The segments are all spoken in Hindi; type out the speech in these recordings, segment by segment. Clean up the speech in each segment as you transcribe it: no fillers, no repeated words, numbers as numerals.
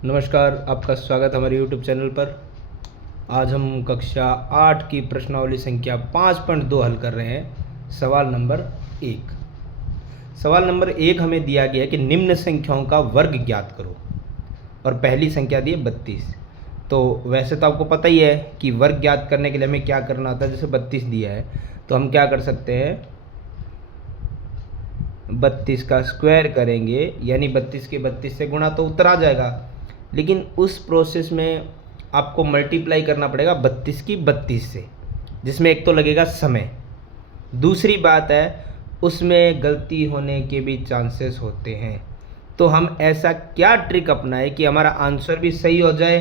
नमस्कार, आपका स्वागत हमारे YouTube चैनल पर। आज हम कक्षा 8 की प्रश्नावली संख्या 5.2 हल कर रहे हैं। सवाल नंबर 1। सवाल नंबर 1 हमें दिया गया है कि निम्न संख्याओं का वर्ग ज्ञात करो, और पहली संख्या दी है 32। तो वैसे तो आपको पता ही है कि वर्ग ज्ञात करने के लिए हमें क्या करना होता है। जैसे 32 दिया है तो हम क्या कर सकते हैं, 32 का स्क्वायर करेंगे, यानी 32 के 32 से गुणा तो उत्तर आ जाएगा। लेकिन उस प्रोसेस में आपको मल्टीप्लाई करना पड़ेगा 32 की 32 से, जिसमें एक तो लगेगा समय, दूसरी बात है उसमें गलती होने के भी चांसेस होते हैं। तो हम ऐसा क्या ट्रिक अपनाएं कि हमारा आंसर भी सही हो जाए,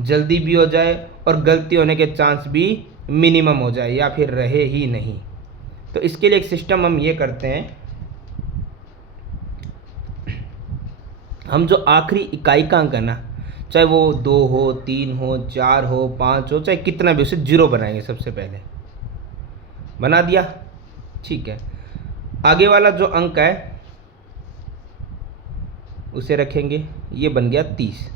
जल्दी भी हो जाए, और गलती होने के चांस भी मिनिमम हो जाए या फिर रहे ही नहीं। तो इसके लिए एक सिस्टम हम ये करते हैं, हम जो आखिरी इकाई का अंक है ना, चाहे वो 2 हो, 3 हो, 4 हो, 5 हो, चाहे कितना भी, उसे जीरो बनाएंगे। सबसे पहले बना दिया, ठीक है। आगे वाला जो अंक है उसे रखेंगे, ये बन गया 30।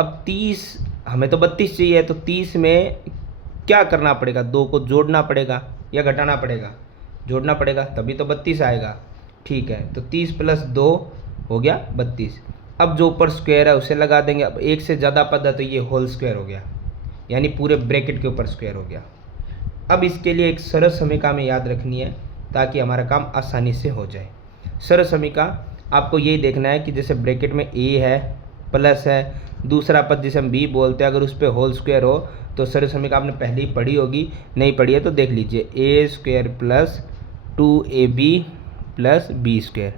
अब 30, हमें तो 32 चाहिए, तो 30 में क्या करना पड़ेगा, 2 को जोड़ना पड़ेगा या घटाना पड़ेगा? जोड़ना पड़ेगा, तभी तो 32 आएगा। ठीक है, तो 30 + 2 हो गया 32। अब जो ऊपर स्क्वायर है उसे लगा देंगे। अब एक से ज़्यादा पद है तो ये होल स्क्वायर हो गया, यानी पूरे ब्रैकेट के ऊपर स्क्वायर हो गया। अब इसके लिए एक सरल समीकरण हमें याद रखनी है ताकि हमारा काम आसानी से हो जाए। सरल समीकरण आपको यही देखना है कि जैसे ब्रैकेट में ए है, प्लस है, दूसरा पद जिसे हम बी बोलते हैं, अगर उस पर होल स्क्वायर हो तो सरल समीकरण आपने पहले ही पढ़ी होगी, नहीं पढ़ी है तो देख लीजिए। a² + 2ab + b²।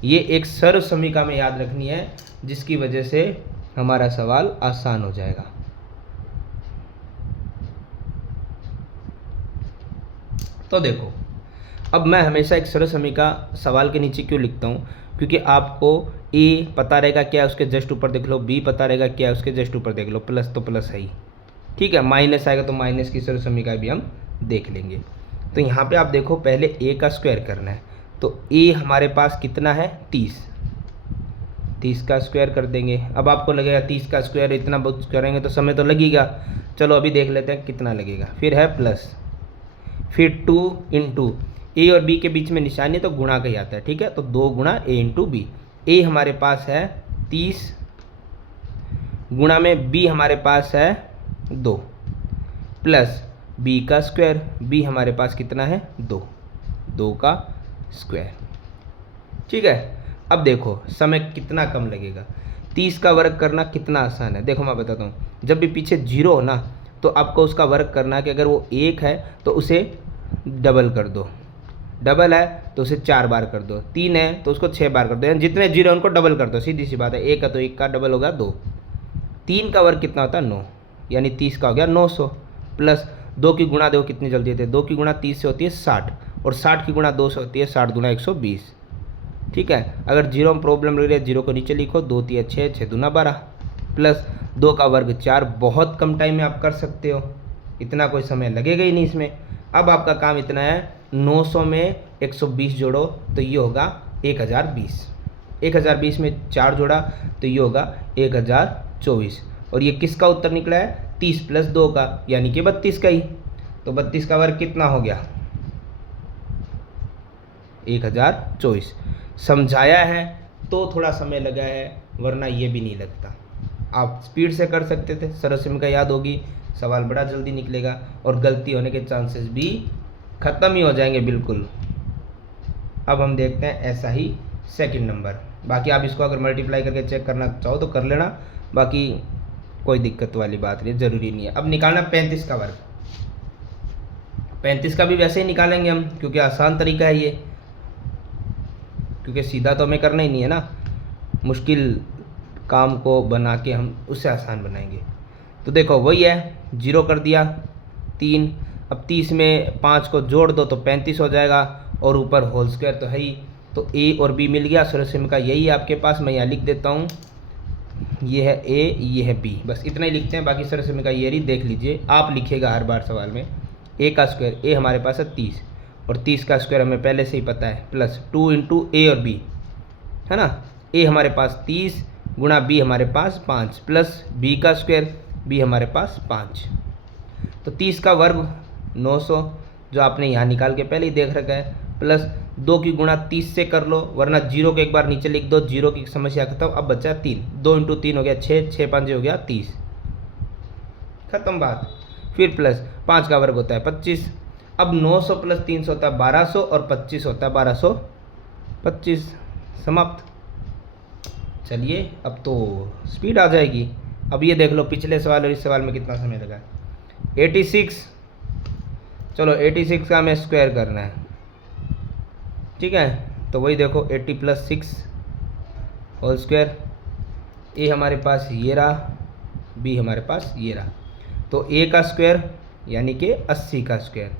ये एक सरल समीकरण में याद रखनी है, जिसकी वजह से हमारा सवाल आसान हो जाएगा। तो देखो, अब मैं हमेशा एक सरल समीकरण सवाल के नीचे क्यों लिखता हूँ, क्योंकि आपको ए पता रहेगा क्या है उसके जस्ट ऊपर देख लो, बी पता रहेगा क्या है उसके जस्ट ऊपर देख लो, प्लस तो प्लस है ही, ठीक है। माइनस आएगा तो माइनस की सरल समीकरण भी हम देख लेंगे। तो यहाँ पे आप देखो, पहले ए का स्क्वायर करना है, तो ए हमारे पास कितना है 30 का स्क्वायर कर देंगे। अब आपको लगेगा 30 का स्क्वायर इतना बहुत करेंगे तो समय तो लगेगा, चलो अभी देख लेते हैं कितना लगेगा। फिर है प्लस, फिर 2 × ए और बी के बीच में निशानी तो गुणा का ही आता है, ठीक है। तो 2 × a × b। ए हमारे पास है 30, गुणा में बी हमारे पास है 2, प्लस बी का स्क्वायर, बी हमारे पास कितना है 2 का स्क्वायर, ठीक है। अब देखो समय कितना कम लगेगा, 30 का वर्ग करना कितना आसान है। देखो मैं बताता हूँ, जब भी पीछे जीरो हो ना तो आपको उसका वर्ग करना है कि अगर वो 1 है तो उसे डबल कर दो, डबल है तो उसे 4 बार कर दो, 3 है तो उसको 6 बार कर दो, यानी जितने जीरो उनको डबल कर दो, सीधी सी बात है। 1 है तो 1 का डबल होगा 2। 3 का वर्ग कितना होता है 9, यानी 30 का हो गया 900, प्लस 2 की गुणा देखो कितनी जल्दी होती है, 2 की गुणा 30 से होती है 60, और 60 की गुणा 2 से होती है 60 × 120, ठीक है। अगर जीरो में प्रॉब्लम लग रही है, जीरो को नीचे लिखो, 2 × 3 = 6, 6 × 2 = 12, प्लस 2 का वर्ग 4। बहुत कम टाइम में आप कर सकते हो, इतना कोई समय लगेगा ही नहीं इसमें। अब आपका काम इतना है, 900 में 120 जोड़ो तो ये होगा 1020, 1020 में 4 जोड़ा तो ये होगा 1024, और ये किसका उत्तर निकला है 30 + 2 का, यानी कि 32 का ही। तो 32 का वर्ग कितना हो गया 1024। समझाया है तो थोड़ा समय लगा है, वरना ये भी नहीं लगता। आप स्पीड से कर सकते थे, सरल समीकरण याद होगी, सवाल बड़ा जल्दी निकलेगा और गलती होने के चांसेस भी ख़त्म ही हो जाएंगे बिल्कुल। अब हम देखते हैं ऐसा ही सेकंड नंबर। बाकी आप इसको अगर मल्टीप्लाई करके चेक करना चाहो तो कर लेना, बाकी कोई दिक्कत वाली बात नहीं, ज़रूरी नहीं है। अब निकालना 35 का वर्ग। 35 का भी वैसे ही निकालेंगे हम, क्योंकि आसान तरीका है ये, क्योंकि सीधा तो हमें करना ही नहीं है ना, मुश्किल काम को बना के हम उससे आसान बनाएंगे। तो देखो वही है, 0 कर दिया 3। अब 30 में 5 को जोड़ दो तो 35 हो जाएगा, और ऊपर होल स्क्वायर तो है ही, तो ए और बी मिल गया। सरल समीकरण यही है आपके पास, मैं यहाँ लिख देता हूँ, ये है ए, ये है बी, बस इतना ही लिखते हैं। बाकी सरल समीकरण ये रही, देख लीजिए, आप लिखिएगा हर बार सवाल में। ए का स्क्वायर, ए हमारे पास है 30, और 30 का स्क्वायर हमें पहले से ही पता है, प्लस 2 × ए और बी, है ना। ए हमारे पास 30, गुणा बी हमारे पास 5 प्लस बी का स्क्वायर, बी हमारे पास 5। तो 30 का वर्ग 900 जो आपने यहाँ निकाल के पहले ही देख रखा है, प्लस 2 की गुणा 30 से कर लो, वरना जीरो को एक बार नीचे लिख दो, जीरो की समस्या खत्म। अब बचा 3, 2 इंटू 3 हो गया 6, 6 5 हो गया 30, खत्म बात। फिर प्लस 5 का वर्ग होता है 25। अब 900 प्लस 300 होता है 1200 और 25 होता है 1225, समाप्त। चलिए अब तो स्पीड आ जाएगी। अब ये देख लो पिछले सवाल और इस सवाल में कितना समय लगा। 86, चलो 86 का हमें स्क्वायर करना है, ठीक है। तो वही देखो 80 प्लस 6 होल स्क्वायर, ए हमारे पास ये रहा, बी हमारे पास ये रहा। तो ए का स्क्वायर यानी कि 80 का स्क्वायर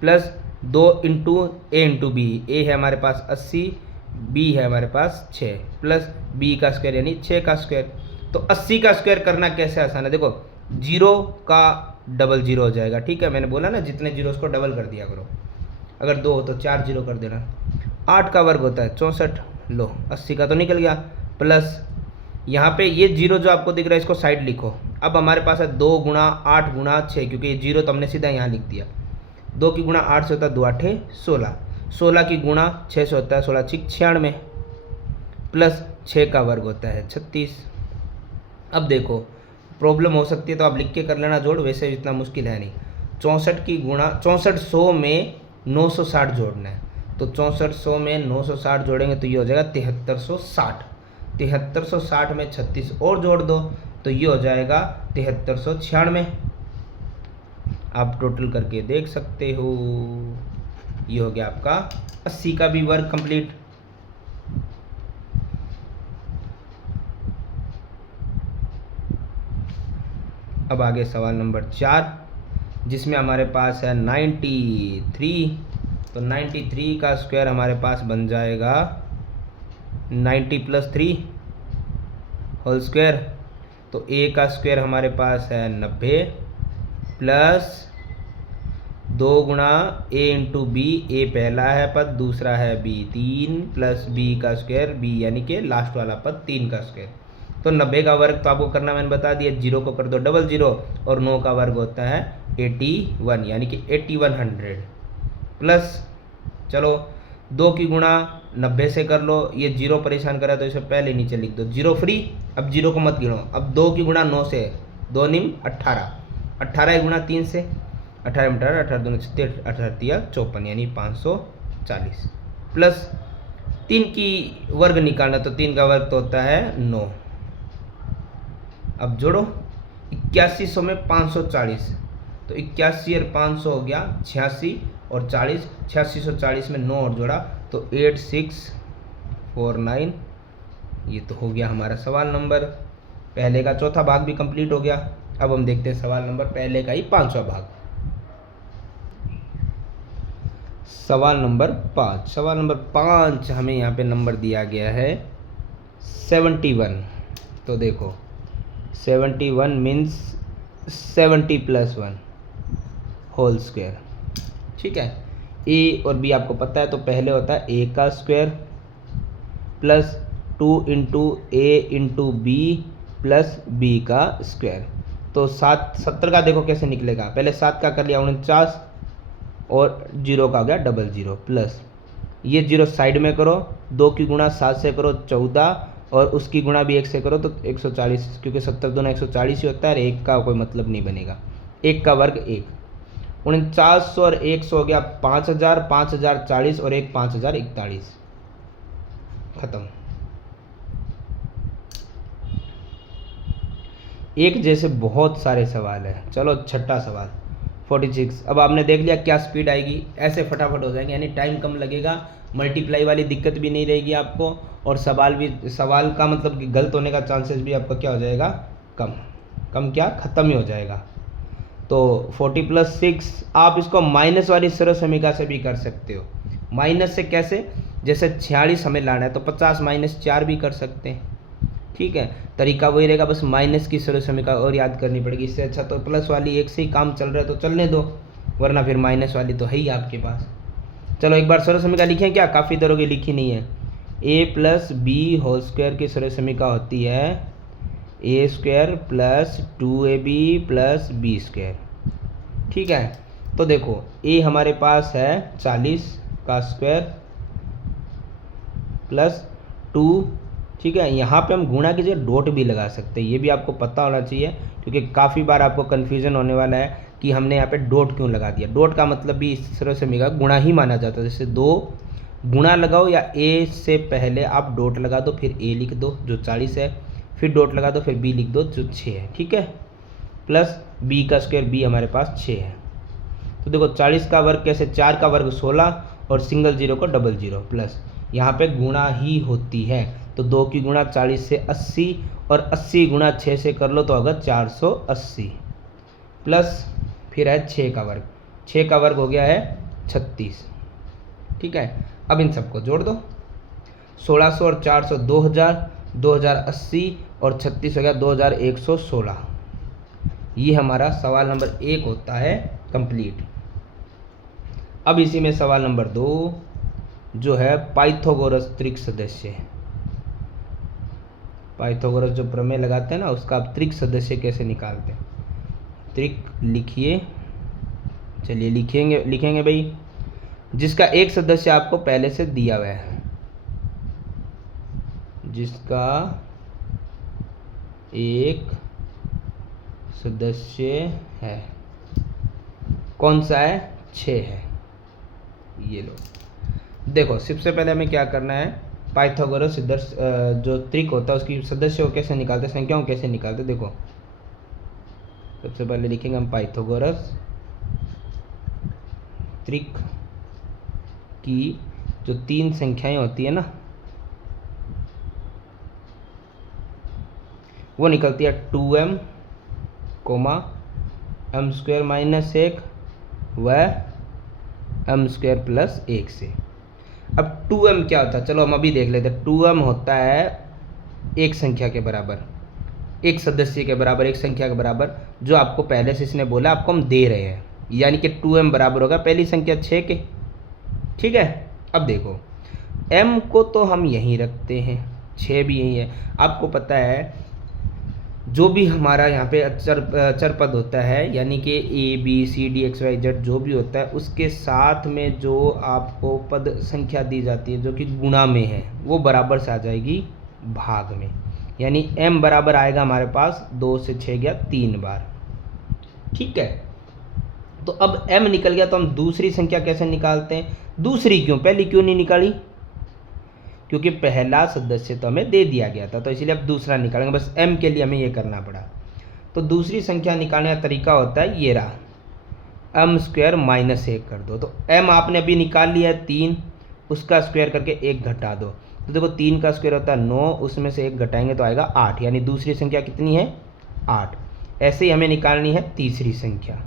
प्लस 2 इंटू ए इंटू बी, ए है हमारे पास 80, बी है हमारे पास 6 प्लस बी का स्क्वायर यानी 6 का स्क्वायर। तो 80 का स्क्वायर करना कैसे आसान है, देखो जीरो का डबल जीरो हो जाएगा, ठीक है। मैंने बोला ना जितने जीरो उसको डबल कर दिया करो, अगर 2 हो तो 4 जीरो कर देना। 8 का वर्ग होता है 64, लो 80 का तो निकल गया, प्लस यहाँ पे ये जीरो जो आपको दिख रहा है इसको साइड लिखो। अब हमारे पास है 2 गुणा 8 गुणा 6, क्योंकि ये जीरो तो हमने सीधा यहाँ लिख दिया। 2 की गुणा 8 से होता है 2 8 16, 16 की गुणा 6 से होता है 16 6 96 प्लस 6 का वर्ग होता है 36। अब देखो प्रॉब्लम हो सकती है तो आप लिख के कर लेना जोड़, वैसे इतना मुश्किल है नहीं। 64 की गुणा 6400 में 960 जोड़ना है, तो 6400 में 960 जोड़ेंगे तो ये हो जाएगा 7360। 7360 में 36 और जोड़ दो तो ये हो जाएगा 7396। आप टोटल करके देख सकते हो, ये हो गया आपका 80 का भी वर्ग कंप्लीट। अब आगे सवाल नंबर 4 जिसमें हमारे पास है 93। तो 93 का स्क्वायर हमारे पास बन जाएगा 90 प्लस 3 होल स्क्वायर। तो ए का स्क्वायर हमारे पास है 90 प्लस 2 गुणा ए इंटू बी, ए पहला है पद, दूसरा है बी 3 प्लस बी का स्क्वायर, बी यानी कि लास्ट वाला पद 3 का स्क्वायर। तो 90 का वर्ग तो आपको करना मैंने बता दिया, जीरो को कर दो डबल जीरो, और 9 का वर्ग होता है 81 यानी कि 8100 प्लस, चलो 2 की गुणा 90 से कर लो, ये जीरो परेशान करा तो इसे पहले नीचे लिख दो, जीरो फ्री। अब जीरो को मत गिनो। अब 2 की गुणा 9 से, 2 निम 18, 18 गुणा 3 से, 18 में 18, 18 दूनी 36, 18 तिया 54 यानी 540 प्लस 3 की वर्ग निकालना, तो 3 का वर्ग तो होता है 9। अब जोड़ो 8100 में 540, तो 81 और 500 हो गया 86 और 40, 8640 में 9 और जोड़ा तो 8649। ये तो हो गया हमारा सवाल नंबर पहले का चौथा भाग भी कंप्लीट हो गया। अब हम देखते हैं सवाल नंबर पहले का ही 5वां भाग। सवाल नंबर 5, सवाल नंबर 5 हमें यहाँ पे नंबर दिया गया है 71। तो देखो 71 मीन्स 70 प्लस 1 होल स्क्वायर, ठीक है। ए और बी आपको पता है, तो पहले होता है ए का स्क्वायर प्लस 2 इंटू ए इंटू बी प्लस बी का स्क्वायर। तो 70 का देखो कैसे निकलेगा, पहले 7 का कर लिया 49 और जीरो का हो गया डबल जीरो, प्लस ये जीरो साइड में करो, 2 की गुणा 7 से करो 14 और उसकी गुणा भी 1 से करो तो 140, क्योंकि 70 दूना 140 ही होता है, और 1 का कोई मतलब नहीं बनेगा। 1 का वर्ग 1, 49 और 100 हो गया 5000, 5040 और 1 5041, खत्म। एक जैसे बहुत सारे सवाल हैं। चलो छठा सवाल 46। अब आपने देख लिया क्या स्पीड आएगी, ऐसे फटाफट हो जाएंगे, यानी टाइम कम लगेगा, मल्टीप्लाई वाली दिक्कत भी नहीं रहेगी आपको, और सवाल का मतलब कि गलत होने का चांसेस भी आपका क्या हो जाएगा, कम क्या ख़त्म ही हो जाएगा। तो 40 प्लस 6 आप इसको माइनस वाली सरल समीकरण से भी कर सकते हो। माइनस से कैसे, जैसे 46 हमें लाना है तो 50 माइनस 4 भी कर सकते हैं, ठीक है। तरीका वही रहेगा, बस माइनस की सरल समीकरण और याद करनी पड़ेगी। इससे अच्छा तो प्लस वाली एक से ही काम चल रहा है तो चलने दो, वरना फिर माइनस वाली तो है ही आपके पास। चलो एक बार सरल समीकरण लिखें क्या, काफ़ी तरह की लिखी नहीं है। A plus B whole square की सरल समीकरण होती है A square plus 2ab plus B square. ठीक है, तो देखो ए हमारे पास है 40 का स्क्वायर प्लस 2। ठीक है, यहाँ पे हम गुणा की जगह डॉट भी लगा सकते हैं, ये भी आपको पता होना चाहिए, क्योंकि काफ़ी बार आपको कन्फ्यूज़न होने वाला है कि हमने यहाँ पे डॉट क्यों लगा दिया। डॉट का मतलब भी इस तरह से मिलेगा, गुणा ही माना जाता है। जैसे 2 गुणा लगाओ या ए से पहले आप डॉट लगा दो, फिर ए लिख दो जो 40 है, फिर डॉट लगा दो, फिर बी लिख दो जो 6 है। ठीक है, प्लस बी का स्क्वायर, बी हमारे पास 6 है। तो देखो 40 का वर्ग कैसे, 4 का वर्ग 16 और सिंगल जीरो को डबल जीरो, प्लस यहाँ पे गुणा ही होती है, तो 2 की गुणा 40 से 80 और 80 गुणा 6 से कर लो तो होगा 480, प्लस फिर है 6 का वर्ग, 6 का वर्ग हो गया है 36। ठीक है, अब इन सबको जोड़ दो, 1600 और 400 2000, 2080 और 36 हो गया 2116। ये हमारा सवाल नंबर 1 होता है कंप्लीट। अब इसी में सवाल नंबर 2 जो है पाइथागोरस त्रिक सदस्य। पाइथागोरस जो प्रमेय लगाते हैं ना, उसका आप त्रिक सदस्य कैसे निकालते हैं। त्रिक लिखिए, चलिए लिखेंगे भाई, जिसका एक सदस्य आपको पहले से दिया हुआ है, जिसका एक सदस्य है, कौन सा है, 6 है। ये लो, देखो सबसे पहले हमें क्या करना है, पाइथागोरस जो त्रिक होता है उसकी सदस्य को कैसे निकालते, संख्याओं को कैसे निकालते। देखो सबसे पहले लिखेंगे हम पाइथागोरस त्रिक की जो 3 संख्याएं होती है ना, वो निकलती है 2m, m स्क्वायर माइनस 1 व m स्क्वायर प्लस 1 से। अब 2m क्या होता है, चलो हम अभी देख लेते हैं। 2m होता है एक संख्या के बराबर, एक सदस्य के बराबर, एक संख्या के बराबर, जो आपको पहले से इसने बोला, आपको हम दे रहे हैं, यानी कि 2m बराबर होगा पहली संख्या 6 के। ठीक है, अब देखो m को तो हम यहीं रखते हैं, 6 भी यहीं है। आपको पता है जो भी हमारा यहाँ पे अचर पद होता है, यानी कि a b c d x y z जो भी होता है, उसके साथ में जो आपको पद संख्या दी जाती है जो कि गुणा में है, वो बराबर से आ जाएगी भाग में। यानी m बराबर आएगा हमारे पास 2 से 6 गया 3 बार। ठीक है, तो अब m निकल गया, तो हम दूसरी संख्या कैसे निकालते हैं। दूसरी क्यों, पहली क्यों नहीं निकाली, क्योंकि पहला सदस्य तो हमें दे दिया गया था, तो इसलिए अब दूसरा निकालेंगे, बस m के लिए हमें ये करना पड़ा। तो दूसरी संख्या निकालने का तरीका होता है ये रहा, m स्क्वायर माइनस 1 कर दो। तो m आपने अभी निकाल लिया है 3, उसका स्क्वायर करके 1 घटा दो, तो देखो 3 का स्क्वायर होता है 9, उसमें से 1 घटाएंगे तो आएगा 8, यानी दूसरी संख्या कितनी है, 8। ऐसे ही हमें निकालनी है तीसरी संख्या।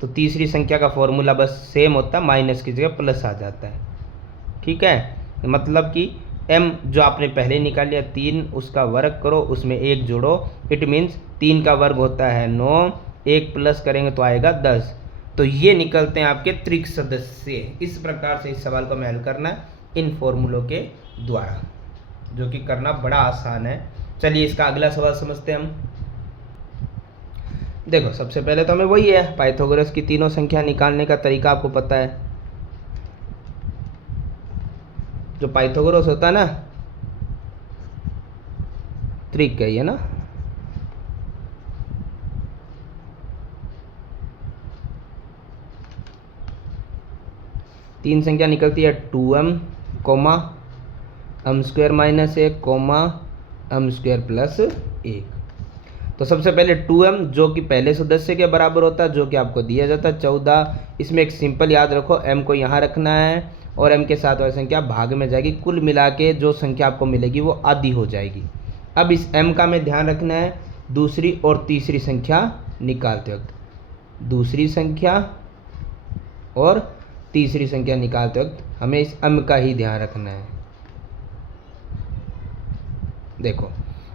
तो तीसरी संख्या का फॉर्मूला बस सेम होता है, माइनस की जगह प्लस आ जाता है। ठीक है, मतलब कि m जो आपने पहले निकाल लिया 3, उसका वर्ग करो, उसमें 1 जोड़ो, इट मीन्स 3 का वर्ग होता है 9, 1 प्लस करेंगे तो आएगा 10। तो ये निकलते हैं आपके त्रिक सदस्य। इस प्रकार से इस सवाल को हमें हल करना है इन फॉर्मूलों के द्वारा, जो कि करना बड़ा आसान है। चलिए इसका अगला सवाल समझते हैं हम। देखो सबसे पहले तो हमें वही है, पाइथागोरस की तीनों संख्या निकालने का तरीका आपको पता है। जो पाइथागोरस होता है ना, त्रिक है ये ना, तीन संख्या निकलती है 2m, m square minus 1, m square plus 1। तो सबसे पहले 2m जो कि पहले सदस्य के बराबर होता है, जो कि आपको दिया जाता है 14। इसमें एक सिंपल याद रखो, m को यहाँ रखना है और m के साथ वाली संख्या भाग में जाएगी, कुल मिला के जो संख्या आपको मिलेगी वो आधी हो जाएगी। अब इस m का हमें ध्यान रखना है दूसरी और तीसरी संख्या निकालते वक्त, दूसरी संख्या और तीसरी संख्या निकालते वक्त हमें इस m का ही ध्यान रखना है। देखो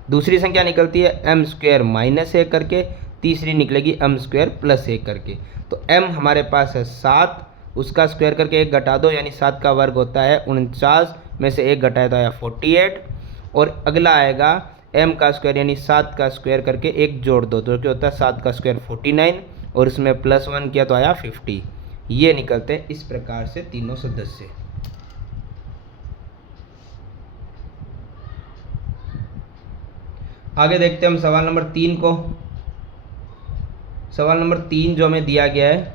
दूसरी संख्या निकलती है m स्क्वायर माइनस 1 करके, तीसरी निकलेगी m स्क्वायर प्लस 1 करके। तो m हमारे पास है 7 उसका स्क्वायर करके 1 घटा दो, यानी 7 का वर्ग होता है 49, में से 1 घटाए तो आया 48। और अगला आएगा m का स्क्वायर यानी 7 का स्क्वायर करके 1 जोड़ दो तो क्या होता है 7 का स्क्वायर 49, और इसमें +1 किया तो आया 50। ये निकलते हैं इस प्रकार से तीनों सदस्य। आगे देखते हैं हम सवाल नंबर 3 को। सवाल नंबर 3 जो हमें दिया गया है,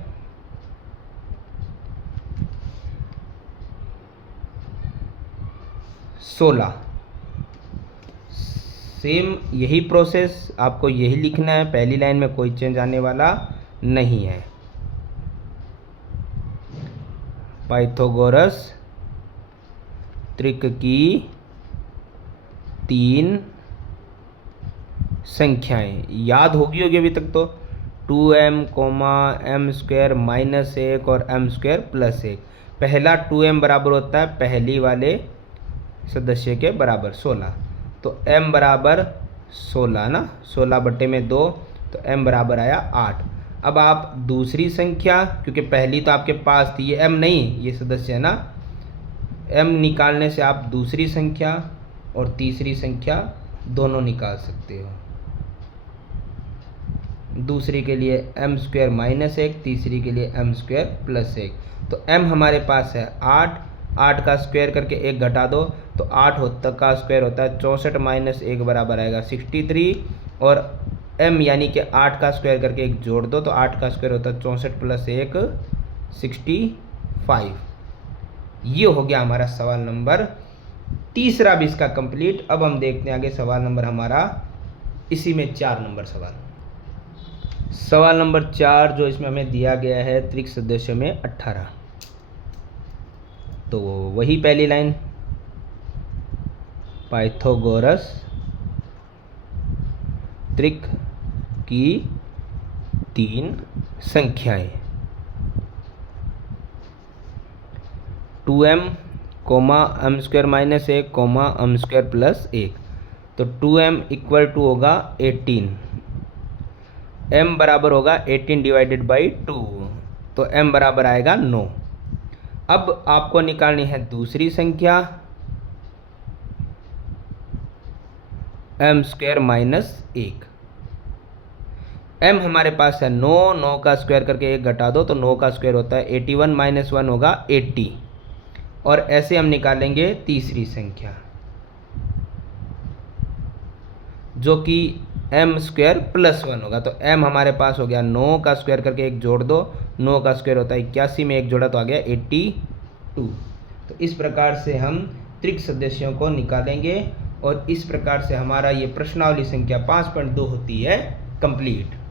सोलह। सेम यही प्रोसेस, आपको यही लिखना है, पहली लाइन में कोई चेंज आने वाला नहीं है। पाइथागोरस त्रिक की 3 संख्याएं याद होगी अभी तक तो 2m, m² -1 और m² +1। पहला 2m बराबर होता है पहली वाले सदस्य के बराबर 16, तो m बराबर 16 ना, 16/2, तो m बराबर आया 8। अब आप दूसरी संख्या, क्योंकि पहली तो आपके पास थी, ये m नहीं, ये सदस्य है ना, m निकालने से आप दूसरी संख्या और तीसरी संख्या दोनों निकाल सकते हो। दूसरी के लिए m² -1, तीसरी के लिए m² +1। तो m हमारे पास है 8, 8 का स्क्वायर करके 1 घटा दो तो 8 का स्क्वायर होता है 64 - 1 बराबर आएगा 63, और m यानी कि 8 का स्क्वायर करके 1 जोड़ दो तो 8 का स्क्वायर होता है 64 + 1 65। ये हो गया हमारा सवाल नंबर तीसरा भी इसका कंप्लीट। अब हम देखते हैं आगे सवाल नंबर हमारा इसी में 4 नंबर सवाल। सवाल नंबर 4 जो इसमें हमें दिया गया है त्रिक सदस्य में 18। तो वही पहली लाइन, पाइथागोरस त्रिक की 3 संख्याएं 2m, m² -1, m² +1। तो 2m = होगा 18, m बराबर होगा 18/2, तो m बराबर आएगा 9। अब आपको निकालनी है दूसरी संख्या m² -1। m हमारे पास है 9, 9 का स्क्वायर करके 1 घटा दो तो 9 का स्क्वायर होता है 81 - 1 होगा 80। और ऐसे हम निकालेंगे तीसरी संख्या जो कि m² +1 होगा। तो m हमारे पास हो गया 9 का स्क्वायर करके 1 जोड़ दो, 9 का स्क्वायर होता है 81 में 1 जोड़ा तो आ गया 82। तो इस प्रकार से हम त्रिक सदस्यों को निकालेंगे और इस प्रकार से हमारा ये प्रश्नावली संख्या 5.2 होती है कंप्लीट।